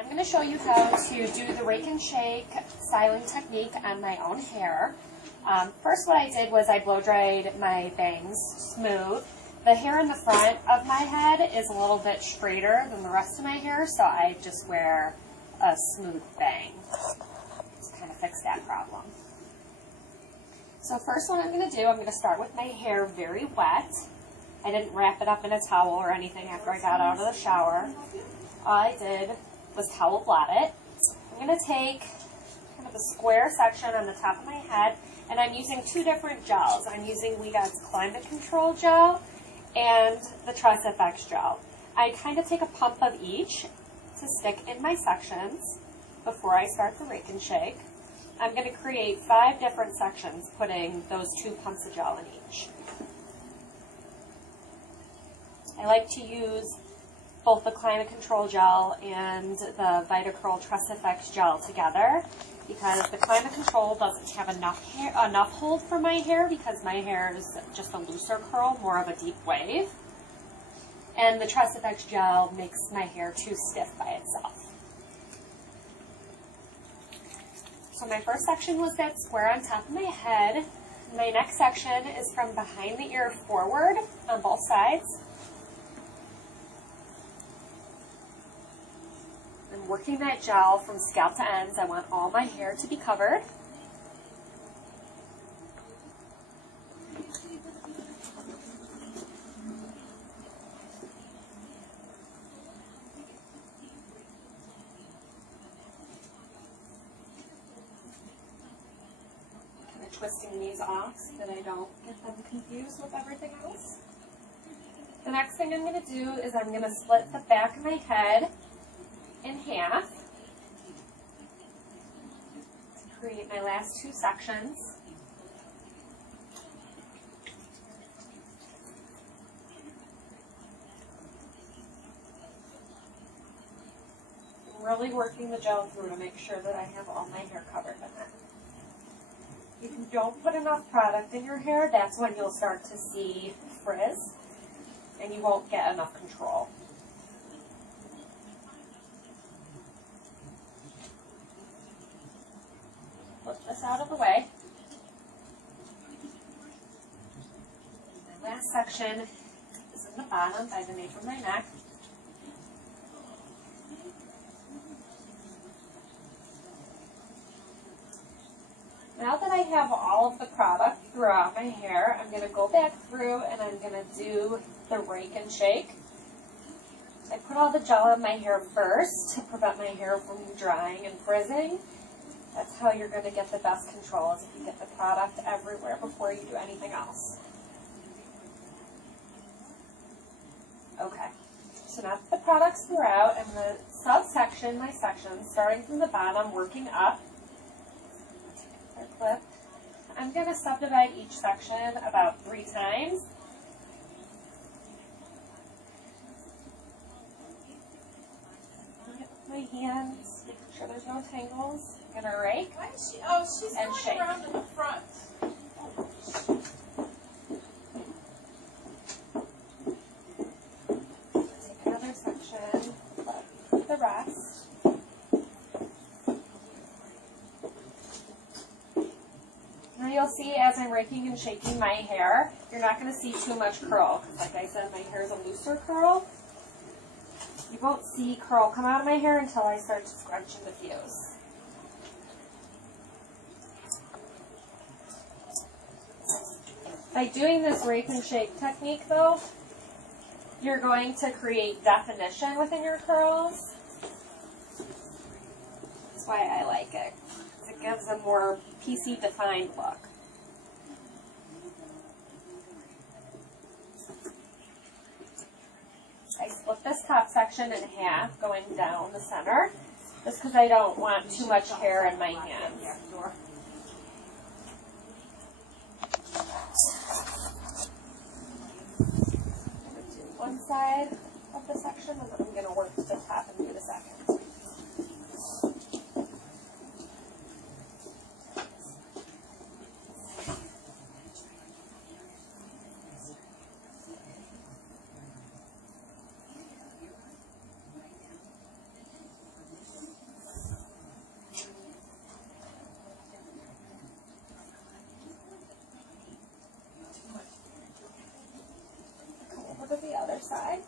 I'm going to show you how to do the rake and shake styling technique on my own hair. First what I did was I blow dried my bangs smooth. The hair in the front of my head is a little bit straighter than the rest of my hair, so I just wear a smooth bang to kind of fix that problem. So first what I'm going to do, I'm going to start with my hair very wet. I didn't wrap it up in a towel or anything after I got out of the shower. All I did was towel blot it. I'm going to take kind of a square section on the top of my head, and I'm using two different gels. I'm using Ouidad's Climate Control Gel and the Trust FX Gel. I kind of take a pump of each to stick in my sections before I start the rake and shake. I'm going to create 5 different sections, putting those 2 pumps of gel in each. I like to use both the Climate Control Gel and the VitaCurl Trust FX Gel together because the Climate Control doesn't have enough hold for my hair because my hair is just a looser curl, more of a deep wave. And the Trust FX Gel makes my hair too stiff by itself. So my first section was that square on top of my head. My next section is from behind the ear forward on both sides. I'm working that gel from scalp to ends. I want all my hair to be covered. Kind of twisting these off so that I don't get them confused with everything else. The next thing I'm going to do is I'm going to split the back of my head in half to create my last 2 sections. I'm really working the gel through to make sure that I have all my hair covered in it. If you don't put enough product in your hair, that's when you'll start to see frizz and you won't get enough control. Flip this out of the way. My last section is in the bottom by the nape of my neck. Now that I have all of the product throughout my hair, I'm going to go back through and I'm going to do the rake and shake. I put all the gel on my hair first to prevent my hair from drying and frizzing. That's how you're going to get the best control, is if you get the product everywhere before you do anything else. Okay, so now that the product's throughout, and the subsection, my section, starting from the bottom, working up, clip, I'm going to subdivide each section about 3 times. Get my hands, make sure there's no tangles. I'm going to rake she's and going shake. around in the front. Take another section, flip the rest. Now you'll see as I'm raking and shaking my hair, you're not going to see too much curl. Because like I said, my hair is a looser curl. You won't see curl come out of my hair until I start to scrunch and diffuse. By doing this rake and shake technique though, you're going to create definition within your curls. That's why I like it. It gives a more piecey defined look. I split this top section in half going down the center just because I don't want too much hair in my hands. One side of the section, and then I'm going to work to the top and do the second. to the other side.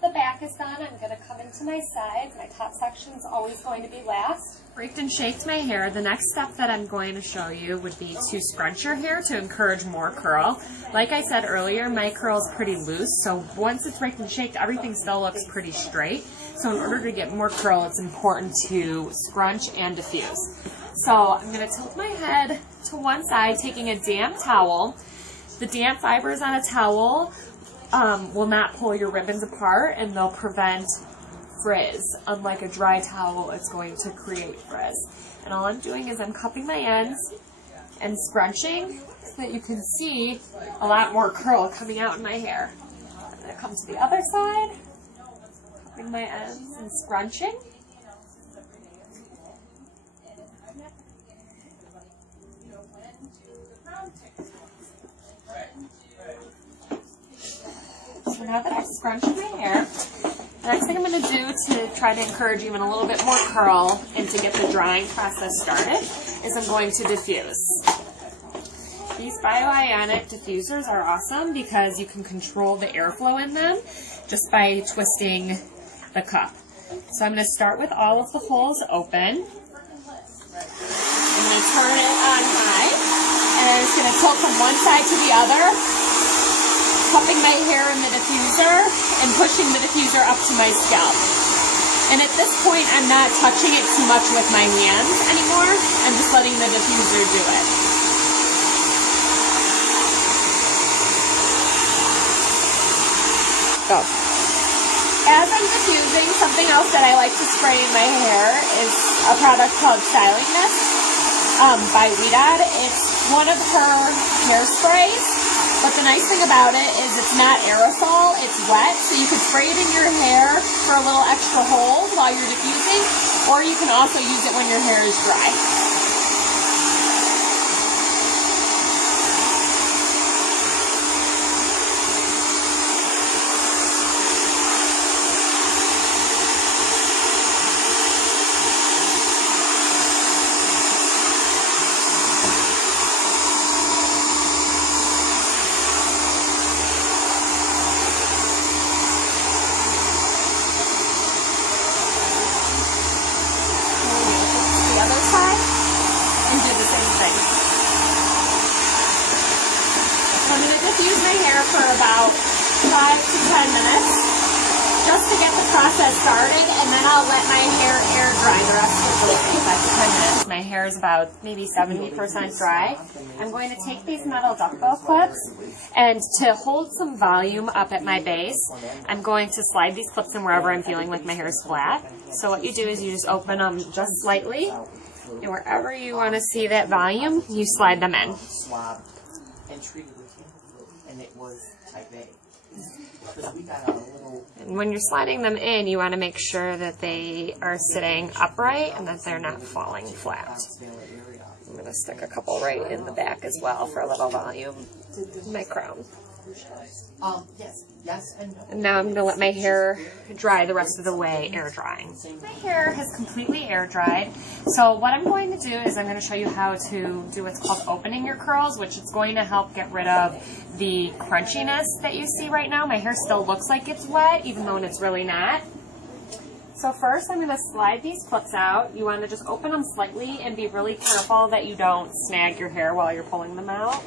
The back is done. I'm going to come into my sides. My top section is always going to be last. Raked and shaked my hair. The next step that I'm going to show you would be to scrunch your hair to encourage more curl. Like I said earlier, my curl is pretty loose, so once it's raked and shaked, everything still looks pretty straight. So in order to get more curl, it's important to scrunch and diffuse. So I'm going to tilt my head to one side, taking a damp towel. The damp fibers on a towel will not pull your ribbons apart, and they'll prevent frizz. Unlike a dry towel, it's going to create frizz. And all I'm doing is I'm cupping my ends and scrunching so that you can see a lot more curl coming out in my hair. I'm going to come to the other side, cupping my ends and scrunching. So now that I've scrunched my hair, the next thing I'm going to do to try to encourage even a little bit more curl and to get the drying process started is I'm going to diffuse. These bioionic diffusers are awesome because you can control the airflow in them just by twisting the cup. So I'm going to start with all of the holes open. I'm going to turn it on high, and I'm just going to tilt from one side to the other, cupping my hair in the diffuser and pushing the diffuser up to my scalp. And at this point, I'm not touching it too much with my hands anymore. I'm just letting the diffuser do it. Go. As I'm diffusing, something else that I like to spray in my hair is a product called Stylist by Ouidad. It's one of her hairsprays, but the nice thing about it is it's not aerosol, it's wet, so you can spray it in your hair for a little extra hold while you're diffusing, or you can also use it when your hair is dry. I'm going to diffuse my hair for about 5 to 10 minutes just to get the process started, and then I'll let my hair air dry the rest of the day. 5 to 10 minutes. My hair is about maybe 70% dry. I'm going to take these metal duckbill clips, and to hold some volume up at my base, I'm going to slide these clips in wherever I'm feeling like my hair is flat. So what you do is you just open them just slightly, and wherever you want to see that volume, you slide them in. And it was type A. And when you're sliding them in, you want to make sure that they are sitting upright and that they're not falling flat. I'm going to stick a couple right in the back as well for a little volume in my crown. Yes and no. And now I'm going to let my hair dry the rest of the way, air drying. My hair has completely air dried. So what I'm going to do is I'm going to show you how to do what's called opening your curls, which is going to help get rid of the crunchiness that you see right now. My hair still looks like it's wet, even though it's really not. So first I'm going to slide these clips out. You want to just open them slightly and be really careful that you don't snag your hair while you're pulling them out.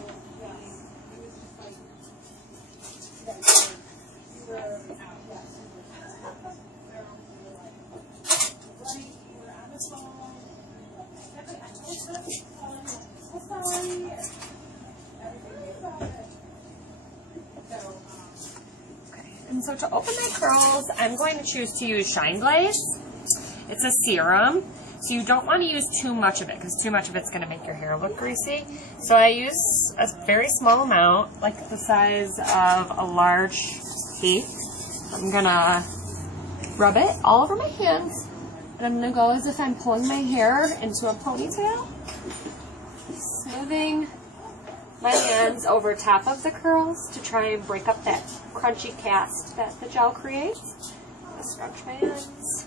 And so to open my curls, I'm going to choose to use Shine Glaze. It's a serum. So you don't want to use too much of it because too much of it's going to make your hair look greasy. So I use a very small amount, like the size of a large pea. I'm going to rub it all over my hands. And I'm going to go as if I'm pulling my hair into a ponytail. Smoothing my hands over top of the curls to try and break up that crunchy cast that the gel creates. I'm going to scrunch my hands.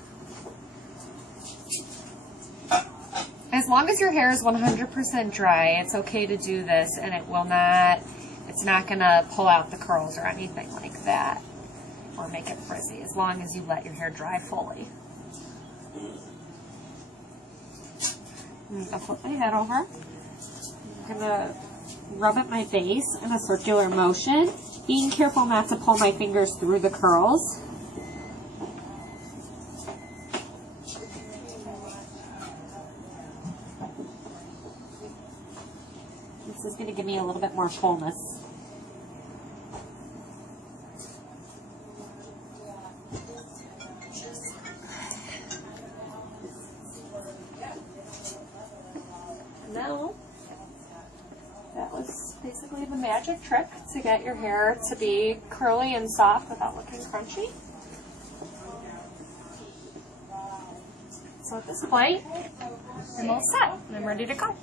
As long as your hair is 100% dry, it's okay to do this, and it's not going to pull out the curls or anything like that, or make it frizzy, as long as you let your hair dry fully. I'm going to flip my head over. I'm going to rub at my base in a circular motion, being careful not to pull my fingers through the curls. This is going to give me a little bit more fullness. Now, that was basically the magic trick to get your hair to be curly and soft without looking crunchy. So at this point, I'm all set and I'm ready to go.